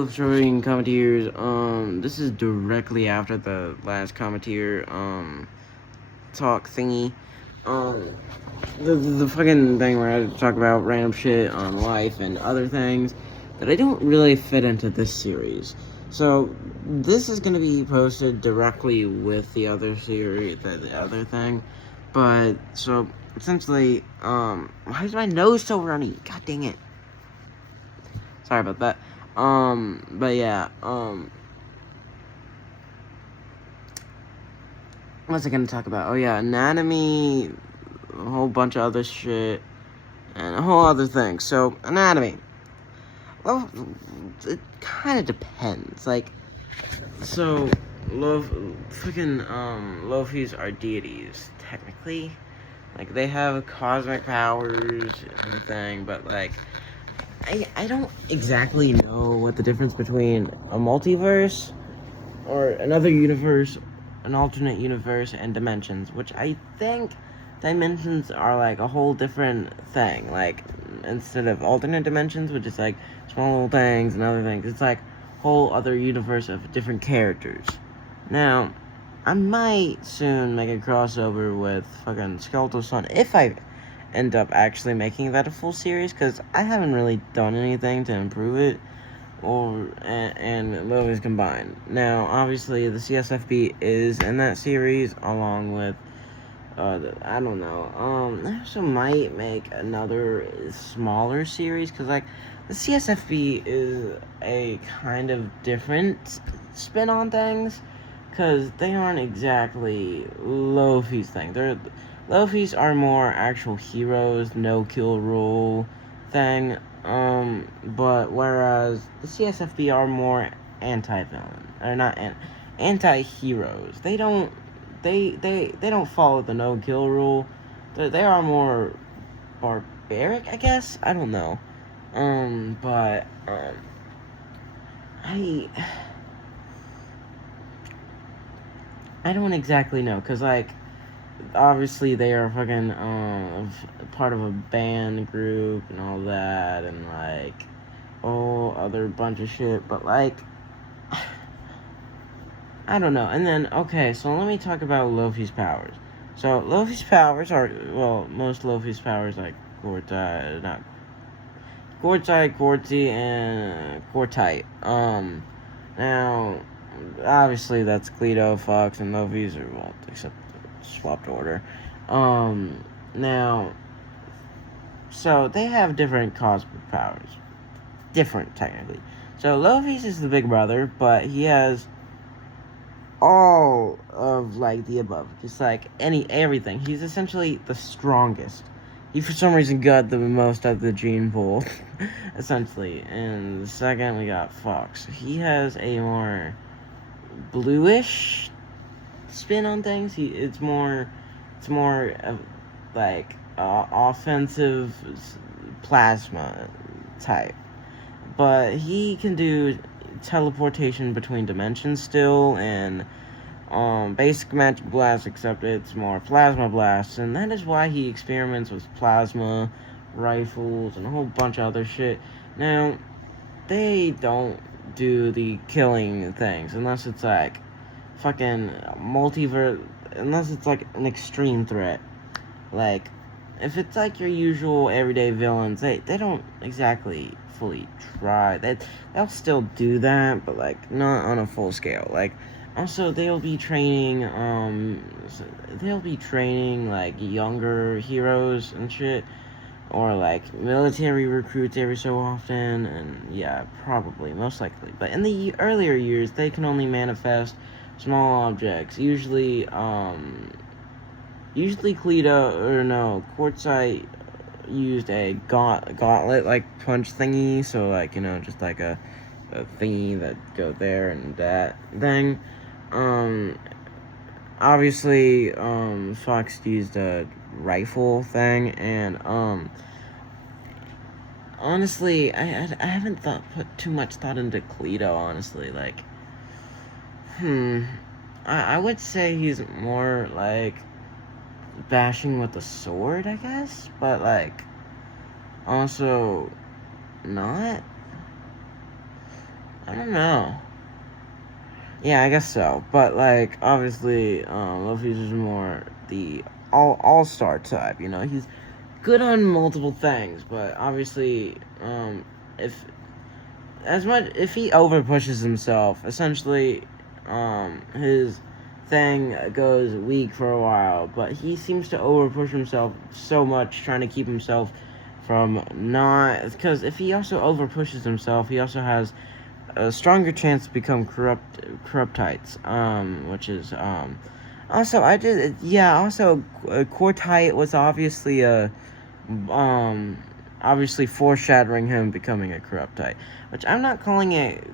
Lofitropian commentators, this is directly after the last commentator, talk thingy. Um, the fucking thing where I talk about random shit on life and other things that I don't really fit into this series. So, this is gonna be posted directly with the other series, the other thing. But, so, essentially, why is my nose so runny? God dang it. Sorry about that. But yeah, what's I gonna talk about? Oh yeah, anatomy, a whole bunch of other shit, and a whole other thing. So, anatomy. Well, it kind of depends. Like, so, Lofies are deities, technically. Like, they have cosmic powers and everything, but, like, I don't exactly know what the difference between a multiverse or another universe, an alternate universe, and dimensions, which I think dimensions are like a whole different thing. Like, instead of alternate dimensions, which is like small little things and other things, it's like whole other universe of different characters. Now, I might soon make a crossover with fucking Skeletal Sun if I end up actually making that a full series, because I haven't really done anything to improve it and movies combined. Now, obviously, the CSFB is in that series, along with, I don't know, I also might make another smaller series, because, like, the CSFB is a kind of different spin on things, because they aren't exactly Lofi's thing. Lofi's are more actual heroes, no-kill rule thing, but whereas the CSFB are more anti-villain, or not anti-heroes. They don't follow the no-kill rule. They are more barbaric, I guess. I don't know. But I don't exactly know, cause like, obviously they are fucking part of a band group and all that, and like other bunch of shit, but like, I don't know. And then, okay, so let me talk about Lofi's powers. So Lofi's powers are, well, most Lofi's powers, like Quartzite, and Quartite. Now, obviously that's Cleto, Fox, and Lofi's are, well, except swapped order. Now, so they have different cosmic powers. Different, technically. So Lofi's is the big brother, but he has all of, like, the above. Just like everything. He's essentially the strongest. He, for some reason, got the most out of the gene pool, essentially. And the second, we got Fox. He has a more bluish spin on things. It's more like offensive plasma type, but he can do teleportation between dimensions still, and basic magic blast, except it's more plasma blasts, and that is why he experiments with plasma rifles and a whole bunch of other shit. Now, they don't do the killing things unless it's like fucking multiverse, unless it's like an extreme threat. Like, if it's like your usual everyday villains, they don't exactly fully try. They'll still do that, but like not on a full scale. Like, also they'll be training like younger heroes and shit, or like military recruits every so often, and yeah, probably, most likely. But in the earlier years, they can only manifest small objects, usually Cleto, or no, Quartzite used a gauntlet like punch thingy, so like, you know, just like a thingy that go there and that thing. Obviously, Fox used a rifle thing, and honestly, I haven't put too much thought into Cleto, honestly. Like, I would say he's more like bashing with the sword, I guess, but like also not. I don't know. Yeah, I guess so. But like, obviously, Lofies is more the all-star type. You know, he's good on multiple things, but obviously, if if he over pushes himself, essentially, his thing goes weak for a while. But he seems to over push himself so much, trying to keep himself from not, because if he also over pushes himself, he also has a stronger chance to become corruptites, which is, also, also, Quartite was obviously obviously foreshadowing him becoming a corruptite, which I'm not calling it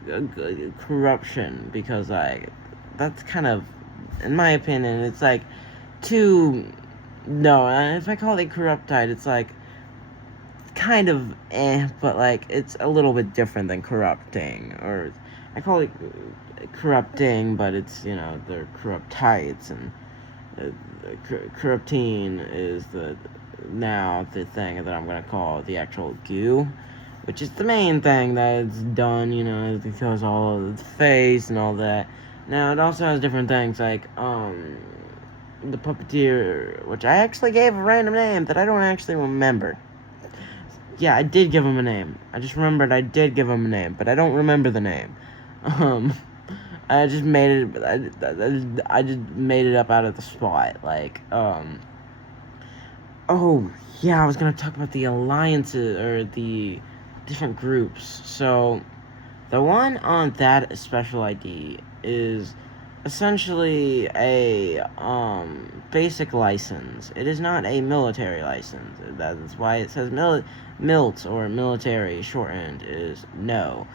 corruption, because, like, that's kind of, in my opinion, it's, like, too, no, if I call it corruptite, it's, like, kind of but like it's a little bit different than corrupting, or I call it corrupting, but it's, you know, they're corruptites, and corrupting is the thing that I'm gonna call the actual goo, which is the main thing that's done, you know, because all of the face and all that. Now it also has different things like the puppeteer, which I actually gave a random name that I don't actually remember. Yeah, I did give him a name. I just remembered I did give him a name, but I don't remember the name. I just made it. I just made it up out of the spot. Like, oh yeah, I was gonna talk about the alliances, or the different groups. So, the one on that special ID is essentially a basic license. It is not a military license. That's why it says MILT, or military shortened, is no.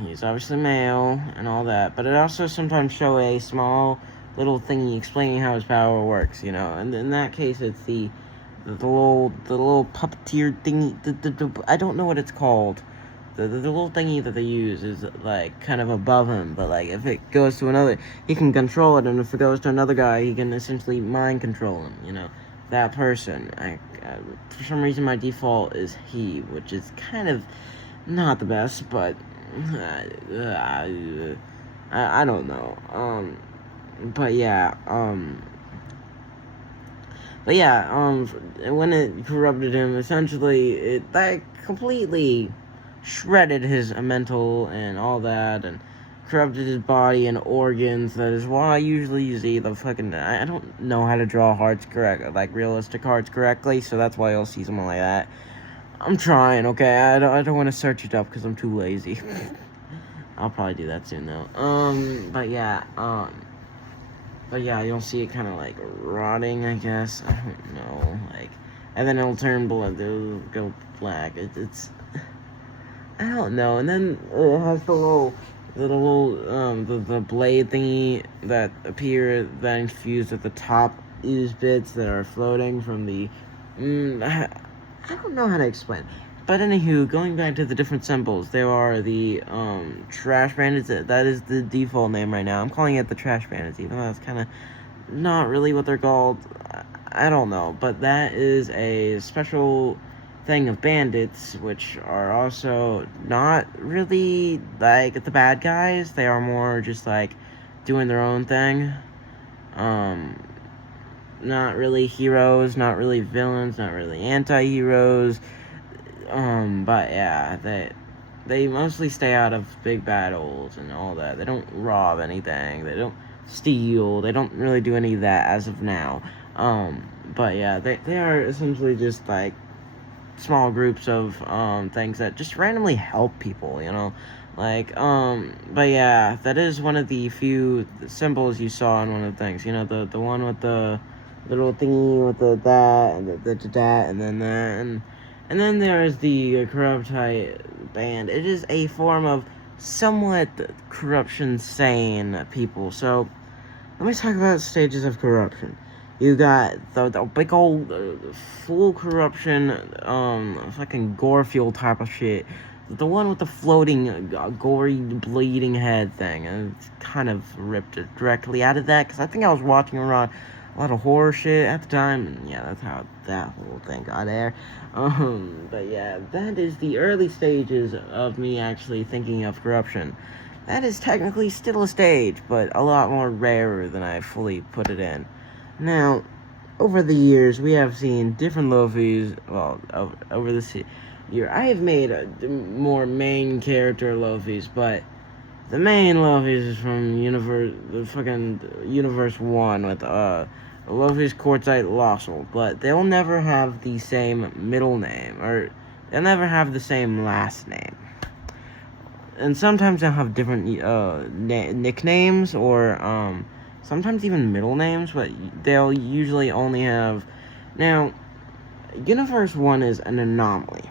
He's obviously male and all that, but it also sometimes show a small little thingy explaining how his power works, you know. And in that case, it's the little puppeteer thingy. I don't know what it's called. The little thingy that they use is, like, kind of above him, but, like, if it goes to another, he can control it, and if it goes to another guy, he can essentially mind control him, you know, that person. For some reason, my default is he, which is kind of not the best, but I don't know. But yeah, when it corrupted him, essentially, it, like, completely shredded his mental and all that, and corrupted his body and organs. That is why I usually see the fucking, I don't know how to draw hearts realistic hearts correctly, so that's why you'll see something like that. I'm trying, okay? I don't want to search it up because I'm too lazy. I'll probably do that soon though. But yeah, you'll see it kind of like rotting, I guess. I don't know, like, and then it'll turn blood. It'll go black. It's I don't know. And then it has the blade thingy that appear, that infused at the top ooze bits that are floating from the, I don't know how to explain. But anywho, going back to the different symbols, there are the trash bandits. That is the default name right now. I'm calling it the trash bandits, even though that's kind of not really what they're called. I don't know, but that is a special thing of bandits, which are also not really like the bad guys. They are more just like doing their own thing. Not really heroes, not really villains, not really anti-heroes. But yeah, they mostly stay out of big battles and all that. They don't rob anything. They don't steal. They don't really do any of that as of now. But yeah, they are essentially just like small groups of things that just randomly help people, you know. Like, but yeah, that is one of the few symbols you saw in one of the things. You know, the one with the little thingy with the that and the that and then that, and then there is the corruptite band. It is a form of somewhat corruption sane people. So let me talk about stages of corruption. You got the big old full corruption, fucking gore fuel type of shit. The one with the floating, gory, bleeding head thing. And it's kind of ripped it directly out of that, because I think I was watching around a lot of horror shit at the time, and yeah, that's how that whole thing got there. But yeah, that is the early stages of me actually thinking of corruption. That is technically still a stage, but a lot more rarer than I fully put it in. Now, over the years, we have seen different Lofies. Well, over this year, I have made more main character Lofies, but the main Lofies is from Universe 1 with Lofi's Quartzite Lossel, but they'll never have the same middle name, or they'll never have the same last name. And sometimes they'll have different nicknames, or sometimes even middle names, but they'll usually only have... Now, Universe 1 is an anomaly,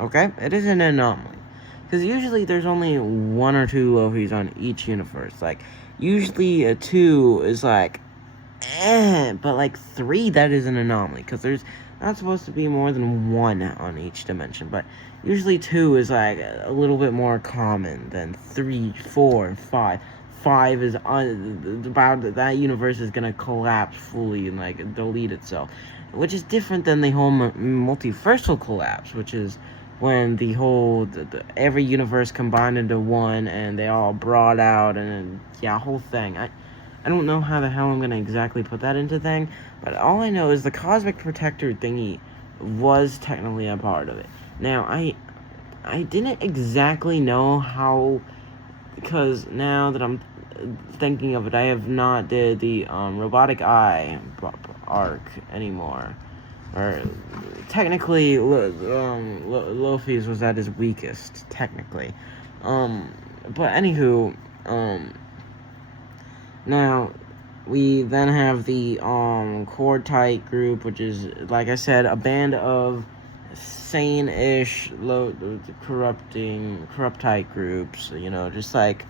okay? It is an anomaly. Because usually there's only 1 or 2 Lofies on each universe. Like, usually a 2 is like, but like 3, that is an anomaly. Because there's not supposed to be more than 1 on each dimension. But usually 2 is like a little bit more common than 3, 4, 5. 5 is about that universe is gonna collapse fully and like delete itself. Which is different than the whole multiversal collapse, which is when the whole every universe combined into one and they all brought out, and yeah, whole thing. I don't know how the hell I'm gonna exactly put that into thing, but all I know is the cosmic protector thingy was technically a part of it. Now I didn't exactly know how, because now that I'm thinking of it, I have not did the robotic eye arc anymore. Or technically, Lofi's was at his weakest, technically. But anywho, now we then have the Quartzite group, which is, like I said, a band of sane-ish corruptite groups. You know, just like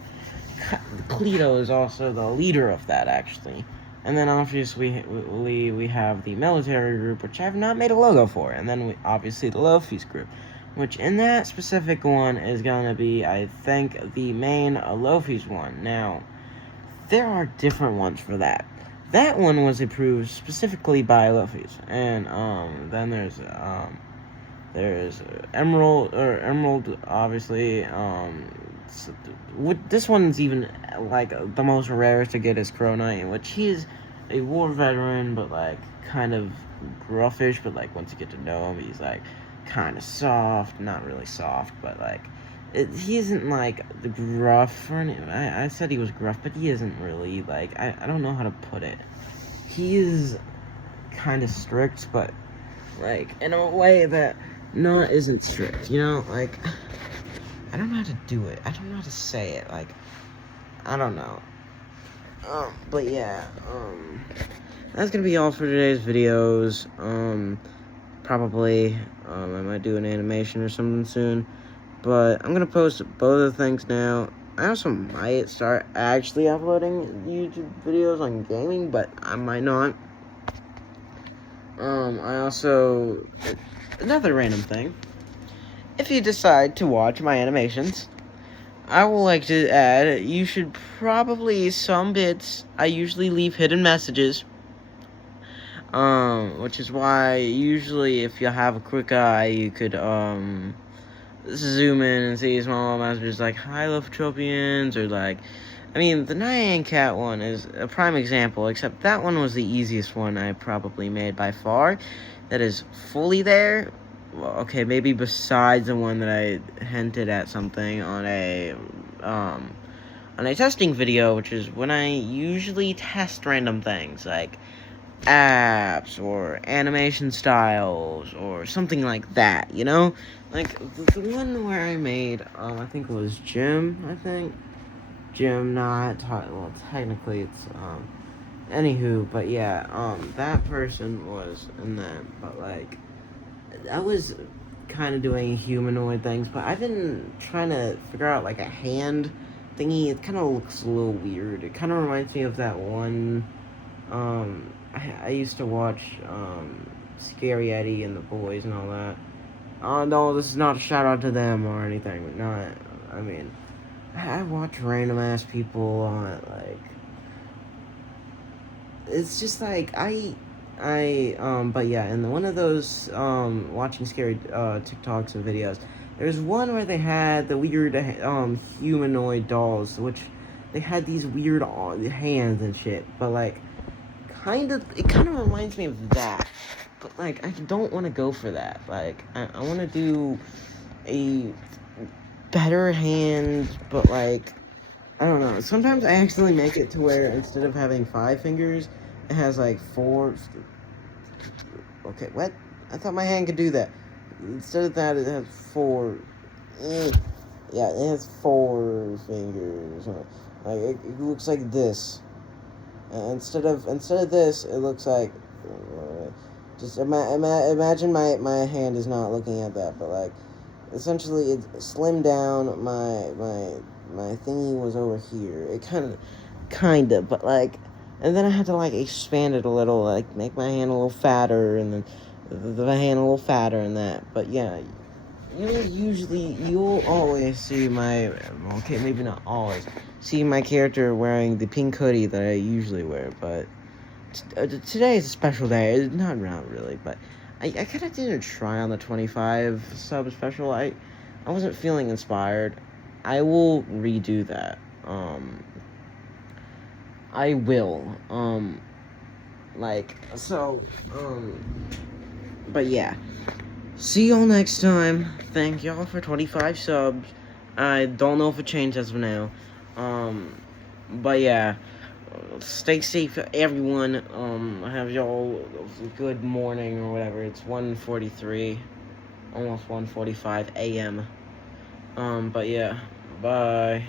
Cleto is also the leader of that, actually. And then obviously we have the military group, which I have not made a logo for. And then obviously the Lofies group, which in that specific one is going to be, I think, the main Lofies one. Now, there are different ones for that. That one was approved specifically by Lofies. And then there's Emerald, obviously. This one's even like the most rarest to get is Knight, which he is a war veteran, but like kind of gruffish. But like once you get to know him, he's like kind of soft, not really soft, but like he isn't like the gruff or anything. I said he was gruff, but he isn't really like I don't know how to put it. He is kind of strict, but like in a way that isn't strict, you know, like. I don't know how to do it. I don't know how to say it. Like, I don't know. But yeah, that's gonna be all for today's videos. Probably, I might do an animation or something soon. But I'm gonna post both of the things now. I also might start actually uploading YouTube videos on gaming, but I might not. I also, another random thing. If you decide to watch my animations, I would like to add, you should probably, some bits, I usually leave hidden messages, which is why, usually, if you have a quick eye, you could, zoom in and see small messages like, hi, lofitropians, or like, I mean, the Nyan Cat one is a prime example, except that one was the easiest one I probably made by far, that is fully there. Well, okay, maybe besides the one that I hinted at something on a testing video, which is when I usually test random things, like apps, or animation styles, or something like that, you know? Like, the one where I made, I think it was Jim, well, technically it's, anywho, but yeah, that person was in that, but like, I was kind of doing humanoid things, but I've been trying to figure out like a hand thingy. It kind of looks a little weird. It kind of reminds me of that one. I used to watch Scary Eddie and the Boys and all that. No, this is not a shout out to them or anything. But not. I mean, I watch random ass people on like it's just like but yeah, and one of those watching scary TikToks and videos, there's one where they had the weird humanoid dolls, which they had these weird hands and shit, but like it kind of reminds me of that, but like I don't want to go for that. Like I want to do a better hand, but like I don't know. Sometimes I actually make it to where instead of having 5 fingers, it has like 4. Okay, what? I thought my hand could do that. Instead of that, it has 4. Yeah, it has 4 fingers. Like it looks like this. Instead of this, it looks like. Just imagine my hand is not looking at that, but like essentially it slimmed down. My thingy was over here. It kind of, but like, and then I had to like expand it a little, like make my hand a little fatter, and then the hand a little fatter, and that. But yeah, you'll always see okay, maybe not always see my character wearing the pink hoodie that I usually wear, but today is a special day. It's not really, but I kind of didn't try on the 25 sub special. I wasn't feeling inspired. I will redo that. I will. But yeah. See y'all next time. Thank y'all for 25 subs. I don't know if it changed as of now. But yeah. Stay safe, everyone. Have y'all a good morning or whatever. It's 1:43, almost 1:45 a.m. But yeah, bye.